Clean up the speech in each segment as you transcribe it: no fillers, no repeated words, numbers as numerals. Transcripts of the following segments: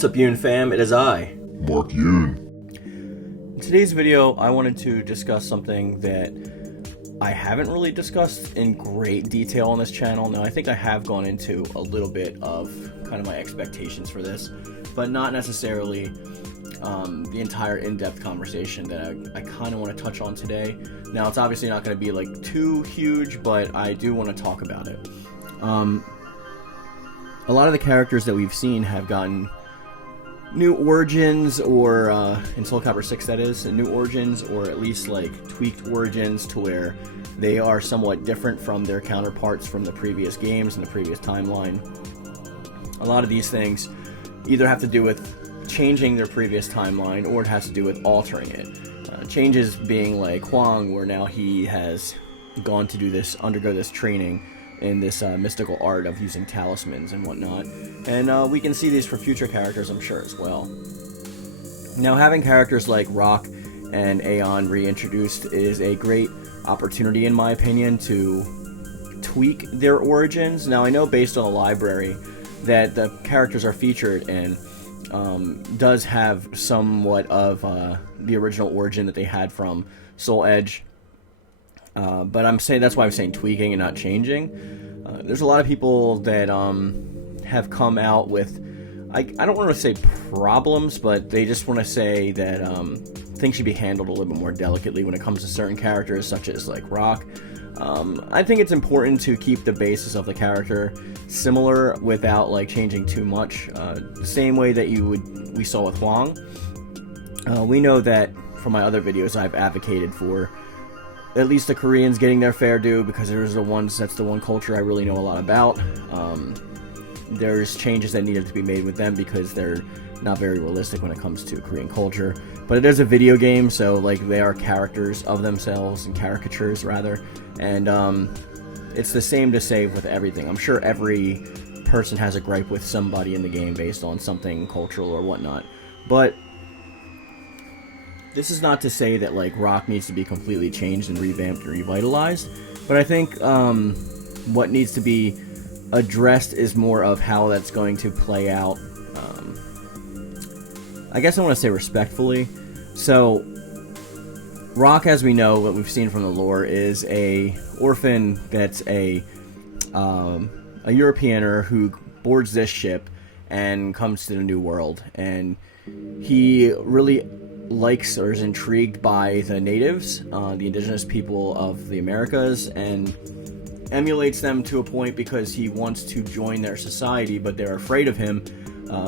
What's up, Yoon-Fam? It is I, Mark Yoon. In today's video, I wanted to discuss something that I haven't really discussed in great detail on this channel. Now, I think I have gone into a little bit of kind of my expectations for this, but not necessarily the entire in-depth conversation that I kind of want to touch on today. Now, it's obviously not going to be like too huge, but I do want to talk about it. A lot of the characters that we've seen have gotten new origins, or in Soul Calibur 6 that is, new origins, or at least like tweaked origins to where they are somewhat different from their counterparts from the previous games and the previous timeline. A lot of these things either have to do with changing their previous timeline, or it has to do with altering it. Changes being like Hwang, where now he has gone to undergo this training in this mystical art of using talismans and whatnot. And we can see these for future characters, I'm sure, as well. Now, having characters like Rock and Aeon reintroduced is a great opportunity, in my opinion, to tweak their origins. Now, I know based on the library that the characters are featured and does have somewhat of the original origin that they had from Soul Edge. But that's why I'm saying tweaking and not changing. There's a lot of people that have come out with, I don't want to say problems, but they just want to say that things should be handled a little bit more delicately when it comes to certain characters, such as like Rock. I think it's important to keep the basis of the character similar without like changing too much. The same way that we saw with Hwang. We know that from my other videos I've advocated for at least the Koreans getting their fair due, because that's the one culture I really know a lot about. There's changes that needed to be made with them because they're not very realistic when it comes to Korean culture. But it is a video game, so like they are characters of themselves, and caricatures rather. And it's the same to say with everything. I'm sure every person has a gripe with somebody in the game based on something cultural or whatnot. But this is not to say that like Rock needs to be completely changed and revamped and revitalized, but I think what needs to be addressed is more of how that's going to play out. I guess I want to say respectfully. So Rock, as we know, what we've seen from the lore, is a orphan that's a Europeaner who boards this ship and comes to the New World, and he really likes or is intrigued by the natives, the indigenous people of the Americas, and emulates them to a point because he wants to join their society, but they're afraid of him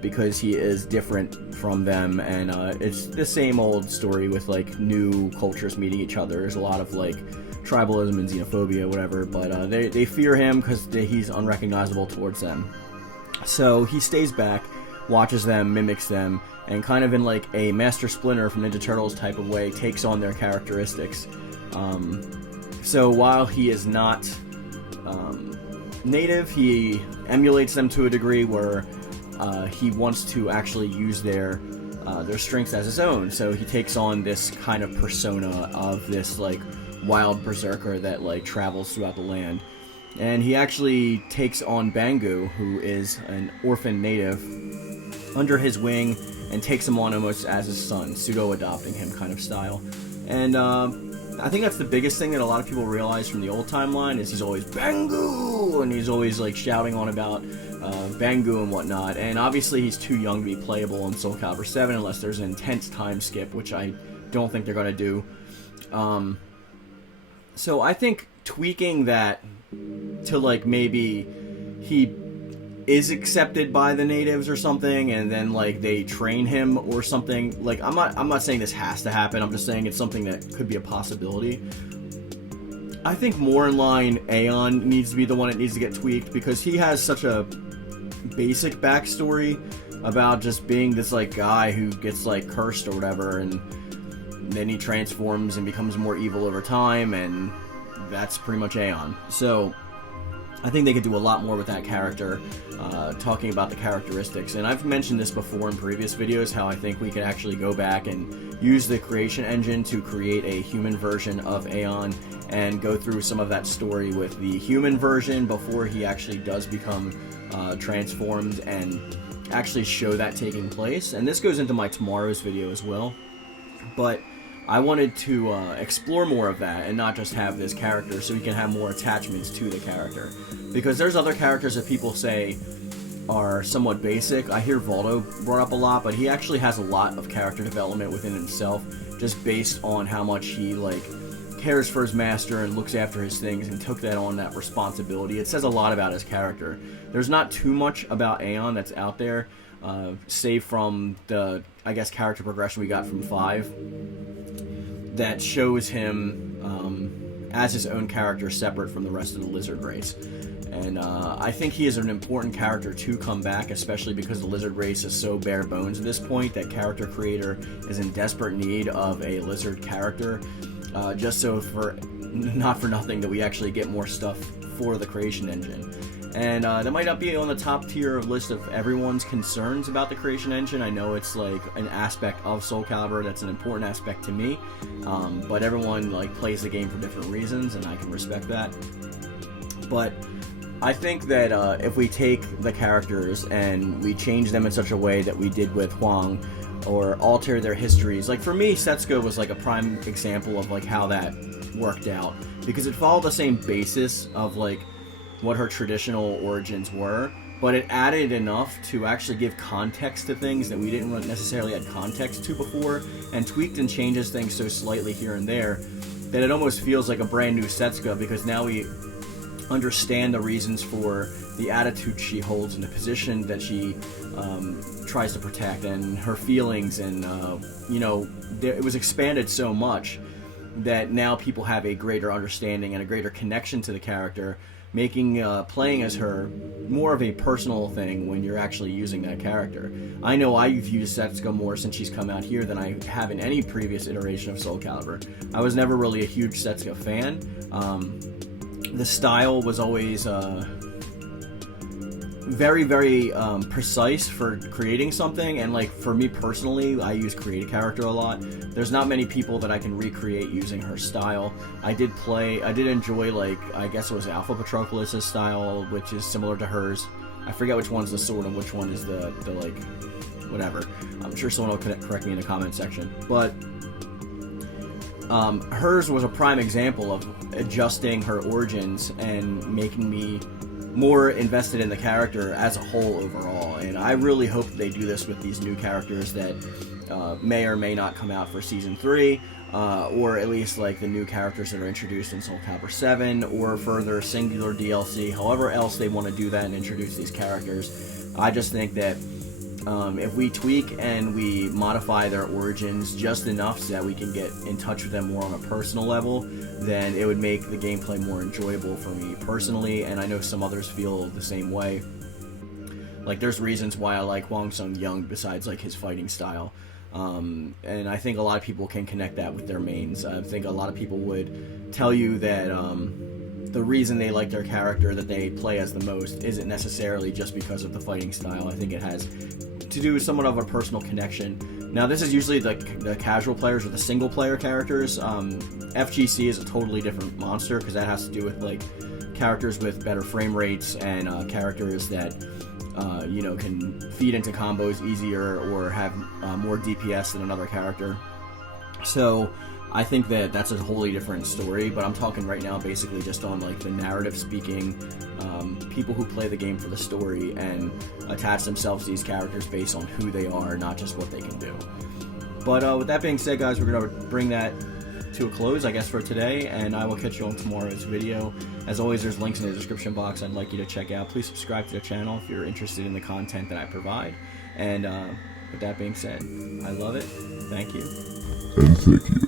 because he is different from them. And it's the same old story with like new cultures meeting each other. There's a lot of like tribalism and xenophobia, whatever, but they fear him because he's unrecognizable towards them. So he stays back, watches them, mimics them, and kind of in like a Master Splinter from Ninja Turtles type of way takes on their characteristics. So while he is not native, he emulates them to a degree where he wants to actually use their strengths as his own. So he takes on this kind of persona of this like wild berserker that like travels throughout the land. And he actually takes on Bangu, who is an orphan native, under his wing, and takes him on almost as his son, pseudo-adopting him kind of style. And I think that's the biggest thing that a lot of people realize from the old timeline, is he's always Bangu, and he's always like shouting on about Bangu and whatnot. And obviously he's too young to be playable in Soul Calibur 7 unless there's an intense time skip, which I don't think they're going to do. So I think tweaking that to like maybe he is accepted by the natives or something, and then like they train him or something. Like I'm not saying this has to happen. I'm just saying it's something that could be a possibility. I think more in line, Aeon needs to be the one that needs to get tweaked, because he has such a basic backstory about just being this like guy who gets like cursed or whatever, and then he transforms and becomes more evil over time, and that's pretty much Aeon. So I think they could do a lot more with that character, talking about the characteristics. And I've mentioned this before in previous videos, how I think we could actually go back and use the creation engine to create a human version of Aeon, and go through some of that story with the human version before he actually does become transformed, and actually show that taking place. And this goes into my tomorrow's video as well. But I wanted to explore more of that and not just have this character, so we can have more attachments to the character. Because there's other characters that people say are somewhat basic. I hear Voldo brought up a lot, but he actually has a lot of character development within himself, just based on how much he like cares for his master and looks after his things and took that on, that responsibility. It says a lot about his character. There's not too much about Aeon that's out there, save from the, I guess, character progression we got from 5 that shows him as his own character separate from the rest of the lizard race. And I think he is an important character to come back, especially because the lizard race is so bare bones at this point that character creator is in desperate need of a lizard character, just so not for nothing that we actually get more stuff for the creation engine. And that might not be on the top tier list of everyone's concerns about the creation engine. I know it's like an aspect of Soul Calibur that's an important aspect to me, but everyone like plays the game for different reasons, and I can respect that. But I think that if we take the characters and we change them in such a way that we did with Hwang, or alter their histories, like for me, Setsuko was like a prime example of like how that worked out, because it followed the same basis of like what her traditional origins were, but it added enough to actually give context to things that we didn't necessarily add context to before, and tweaked and changes things so slightly here and there that it almost feels like a brand new Setsuko, because now we understand the reasons for the attitude she holds and the position that she tries to protect, and her feelings, and you know, it was expanded so much that now people have a greater understanding and a greater connection to the character, making playing as her more of a personal thing when you're actually using that character. I know I've used Setsuko more since she's come out here than I have in any previous iteration of Soul Calibur. I was never really a huge Setsuko fan. The style was always very, very precise for creating something, and like for me personally, I use create a character a lot. There's not many people that I can recreate using her style. I did enjoy, like, I guess it was Alpha Patroclus' style, which is similar to hers. I forget which one's the sword and which one is the like, whatever. I'm sure someone will correct me in the comment section. But hers was a prime example of adjusting her origins and making me more invested in the character as a whole overall. And I really hope they do this with these new characters that may or may not come out for Season 3, or at least like the new characters that are introduced in Soul Calibur 7, or further singular DLC, however else they want to do that and introduce these characters. I just think that if we tweak and we modify their origins just enough so that we can get in touch with them more on a personal level, then it would make the gameplay more enjoyable for me personally, and I know some others feel the same way. Like, there's reasons why I like Hwang Sung-young besides like his fighting style, and I think a lot of people can connect that with their mains. I think a lot of people would tell you that the reason they like their character that they play as the most isn't necessarily just because of the fighting style. I think it has to do with somewhat of a personal connection. Now, this is usually the casual players or the single player characters. FGC is a totally different monster, because that has to do with like characters with better frame rates and characters that you know, can feed into combos easier or have more DPS than another character. So I think that that's a wholly different story, but I'm talking right now basically just on like the narrative speaking, people who play the game for the story and attach themselves to these characters based on who they are, not just what they can do. But with that being said, guys, we're going to bring that to a close, I guess, for today, and I will catch you on tomorrow's video. As always, there's links in the description box I'd like you to check out. Please subscribe to the channel if you're interested in the content that I provide. And with that being said, I love it. Thank you. And thank you.